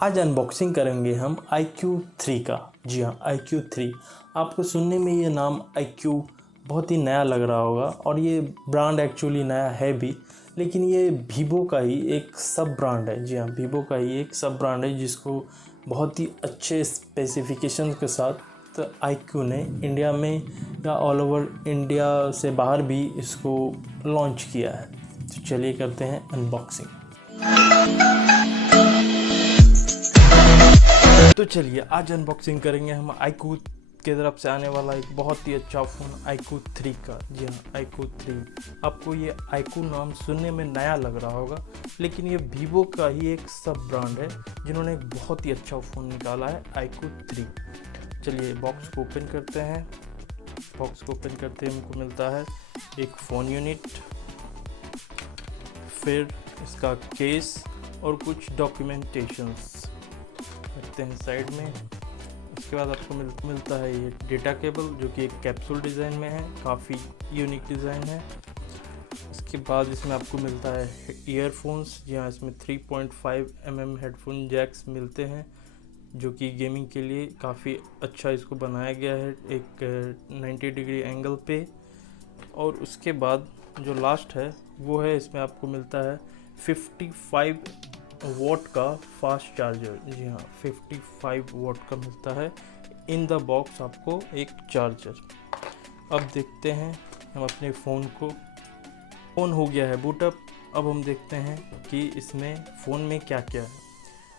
आज अनबॉक्सिंग करेंगे हम iQOO3 का। जी हाँ, iQOO3। आपको सुनने में ये नाम iQOO बहुत ही नया लग रहा होगा और ये ब्रांड एक्चुअली नया है भी, लेकिन ये वीवो का ही एक सब ब्रांड है। जी हाँ, वीवो का ही एक सब ब्रांड है जिसको बहुत ही अच्छे स्पेसिफिकेशंस के साथ iQOO ने इंडिया में या ऑल ओवर इंडिया से बाहर भी इसको लॉन्च किया है। तो चलिए करते हैं अनबॉक्सिंग। तो चलिए आज अनबॉक्सिंग करेंगे हम iQOO की तरफ से आने वाला एक बहुत ही अच्छा फ़ोन iQOO3 का। जी हाँ, iQOO3। आपको ये iQOO नाम सुनने में नया लग रहा होगा, लेकिन ये वीवो का ही एक सब ब्रांड है जिन्होंने एक बहुत ही अच्छा फ़ोन निकाला है iQOO3। चलिए बॉक्स को ओपन करते हैं। बॉक्स को ओपन करते ही हमको मिलता है एक फ़ोन यूनिट, फिर इसका केस और कुछ डॉक्यूमेंटेशंस रखते हैं साइड में। इसके बाद आपको मिलता है ये डेटा केबल, जो कि एक कैप्सूल डिज़ाइन में है, काफ़ी यूनिक डिज़ाइन है। इसके बाद इसमें आपको मिलता है ईयरफोन्स। यहाँ इसमें 3.5 mm हेडफोन जैक्स मिलते हैं, जो कि गेमिंग के लिए काफ़ी अच्छा इसको बनाया गया है एक 90 डिग्री एंगल पे। और उसके बाद जो लास्ट है वो है, इसमें आपको मिलता है 55 वॉट का फास्ट चार्जर। जी हाँ, 55 वॉट का मिलता है इन द बॉक्स आपको एक चार्जर। अब देखते हैं हम अपने फ़ोन को। फ़ोन हो गया है बूटअप। अब हम देखते हैं कि इसमें फ़ोन में क्या क्या है।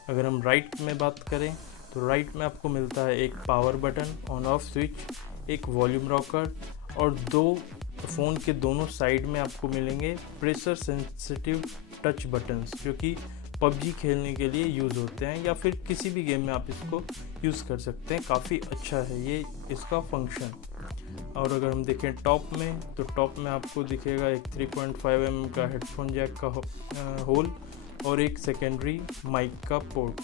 अगर हम राइट में बात करें तो राइट में आपको मिलता है एक power button, on off switch, एक वॉल्यूम रॉकर और दो फ़ोन के दोनों साइड में आपको मिलेंगे प्रेशर सेंसिटिव टच बटन्स, जो कि पबजी खेलने के लिए यूज़ होते हैं या फिर किसी भी गेम में आप इसको यूज़ कर सकते हैं। काफ़ी अच्छा है ये इसका फंक्शन। और अगर हम देखें टॉप में, तो टॉप में आपको दिखेगा एक 3.5 mm का हेडफोन जैक का होल और एक सेकेंडरी माइक का पोर्ट।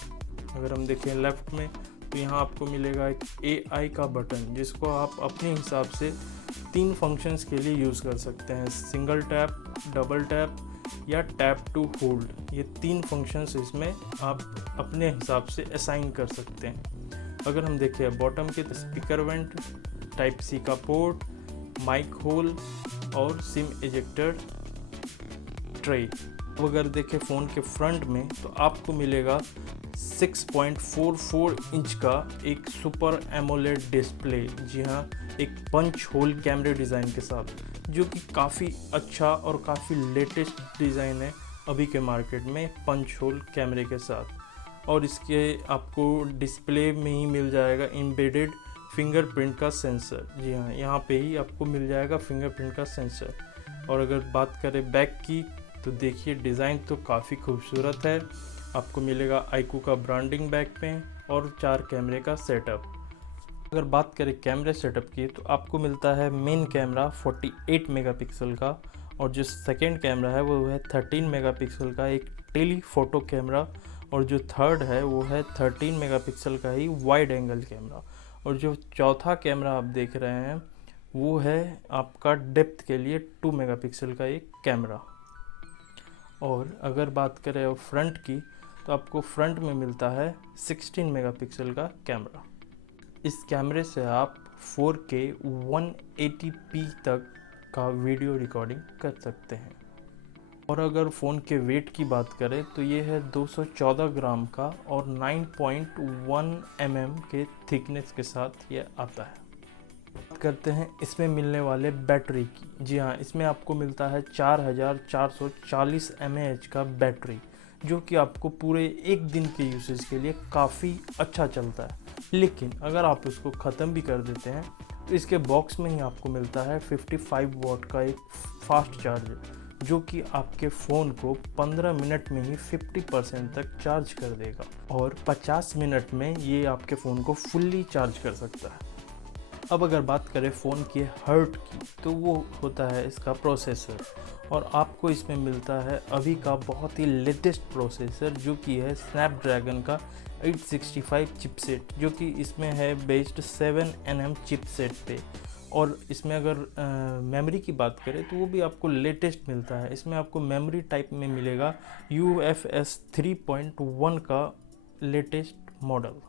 अगर हम देखें लेफ़्ट में, तो यहाँ आपको मिलेगा एक AI का बटन, जिसको आप अपने हिसाब से 3 फंक्शंस के लिए यूज़ कर सकते हैं: सिंगल टैप, डबल टैप या टैप टू होल्ड। ये 3 फंक्शंस इसमें आप अपने हिसाब से असाइन कर सकते हैं। अगर हम देखें बॉटम के, तो स्पीकर वेंट, टाइप सी का पोर्ट, माइक होल और सिम एजेक्टर ट्रे। अगर देखें फ़ोन के फ्रंट में, तो आपको मिलेगा 6.44 इंच का एक सुपर एमोलेड डिस्प्ले। जी हाँ, एक पंच होल कैमरे डिज़ाइन के साथ, जो कि काफ़ी अच्छा और काफ़ी लेटेस्ट डिज़ाइन है अभी के मार्केट में, पंच होल कैमरे के साथ। और इसके आपको डिस्प्ले में ही मिल जाएगा एम्बेडेड फिंगरप्रिंट का सेंसर। जी हाँ, यहाँ पे ही आपको मिल जाएगा फिंगरप्रिंट का सेंसर। और अगर बात करें बैक की, तो देखिए डिज़ाइन तो काफ़ी खूबसूरत है। आपको मिलेगा iQOO का ब्रांडिंग बैक पे और 4 कैमरे का सेटअप। अगर बात करें कैमरे सेटअप की, तो आपको मिलता है मेन कैमरा 48 मेगापिक्सल का, और जो सेकंड कैमरा है वो है 13 मेगापिक्सल का एक टेली फोटो कैमरा, और जो थर्ड है वो है 13 मेगापिक्सल का ही वाइड एंगल कैमरा। और जो चौथा कैमरा आप देख रहे हैं वो है आपका डेप्थ के लिए 2 मेगापिक्सल का एक कैमरा। और अगर बात करें फ्रंट की, तो आपको फ्रंट में मिलता है 16 मेगापिक्सल का कैमरा। इस कैमरे से आप 4K 180p तक का वीडियो रिकॉर्डिंग कर सकते हैं। और अगर फ़ोन के वेट की बात करें, तो ये है 214 ग्राम का और 9.1 mm के थिकनेस के साथ ये आता है। बात करते हैं इसमें मिलने वाले बैटरी की। जी हाँ, इसमें आपको मिलता है 4440 mAh का बैटरी, जो कि आपको पूरे एक दिन के यूसेज के लिए काफ़ी अच्छा चलता है। लेकिन अगर आप इसको ख़त्म भी कर देते हैं, तो इसके बॉक्स में ही आपको मिलता है 55 वॉट का एक फास्ट चार्जर, जो कि आपके फ़ोन को 15 मिनट में ही 50% तक चार्ज कर देगा और 50 मिनट में ये आपके फ़ोन को फुल्ली चार्ज कर सकता है। अब अगर बात करें फ़ोन के हर्ट की, तो वो होता है इसका प्रोसेसर, और आपको इसमें मिलता है अभी का बहुत ही लेटेस्ट प्रोसेसर, जो कि है स्नैपड्रैगन का 865 चिपसेट, जो कि इसमें है बेस्ड 7nm चिपसेट पे। और इसमें अगर मेमोरी की बात करें, तो वो भी आपको लेटेस्ट मिलता है। इसमें आपको मेमोरी टाइप में मिलेगा UFS 3.1 का लेटेस्ट मॉडल।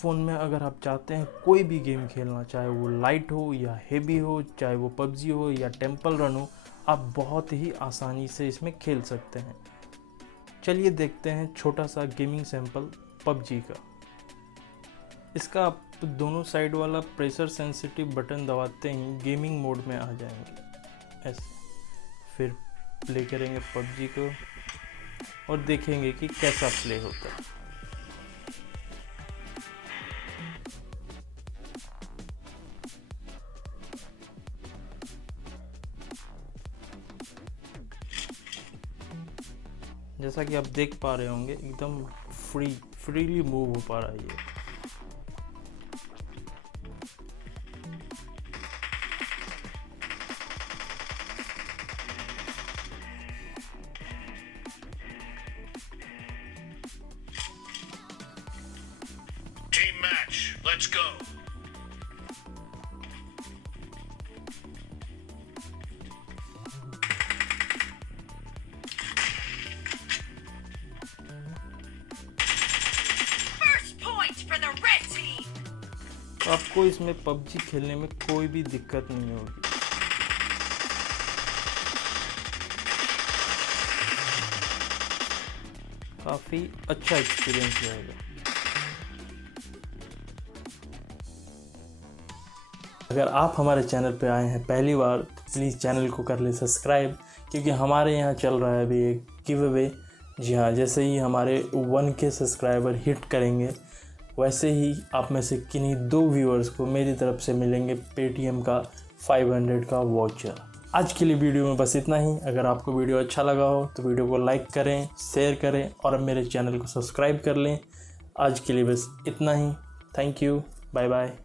फ़ोन में अगर आप चाहते हैं कोई भी गेम खेलना, चाहे वो लाइट हो या हेवी हो, चाहे वो पबजी हो या टेम्पल रन हो, आप बहुत ही आसानी से इसमें खेल सकते हैं। चलिए देखते हैं छोटा सा गेमिंग सैंपल पबजी का। इसका आप दोनों साइड वाला प्रेशर सेंसिटिव बटन दबाते ही गेमिंग मोड में आ जाएंगे ऐसे। फिर प्ले करेंगे पबजी को और देखेंगे कि कैसा प्ले होता है। जैसा कि आप देख पा रहे होंगे एकदम फ्रीली मूव हो पा रहा है ये। Team match, let's go. First point for the red team. तो आपको इसमें पबजी खेलने में कोई भी दिक्कत नहीं होगी। काफ़ी अच्छा एक्सपीरियंस रहेगा। अगर आप हमारे चैनल पे आए हैं पहली बार तो प्लीज़ चैनल को कर लें सब्सक्राइब, क्योंकि हमारे यहाँ चल रहा है अभी एक गिव अवे। जी हाँ, जैसे ही हमारे 1K सब्सक्राइबर हिट करेंगे वैसे ही आप में से किन्हीं 2 व्यूअर्स को मेरी तरफ से मिलेंगे पेटीएम का 500 का वाउचर। आज के लिए वीडियो में बस इतना ही। अगर आपको वीडियो अच्छा लगा हो तो वीडियो को लाइक करें, शेयर करें और मेरे चैनल को सब्सक्राइब कर लें। आज के लिए बस इतना ही। Thank you, bye bye.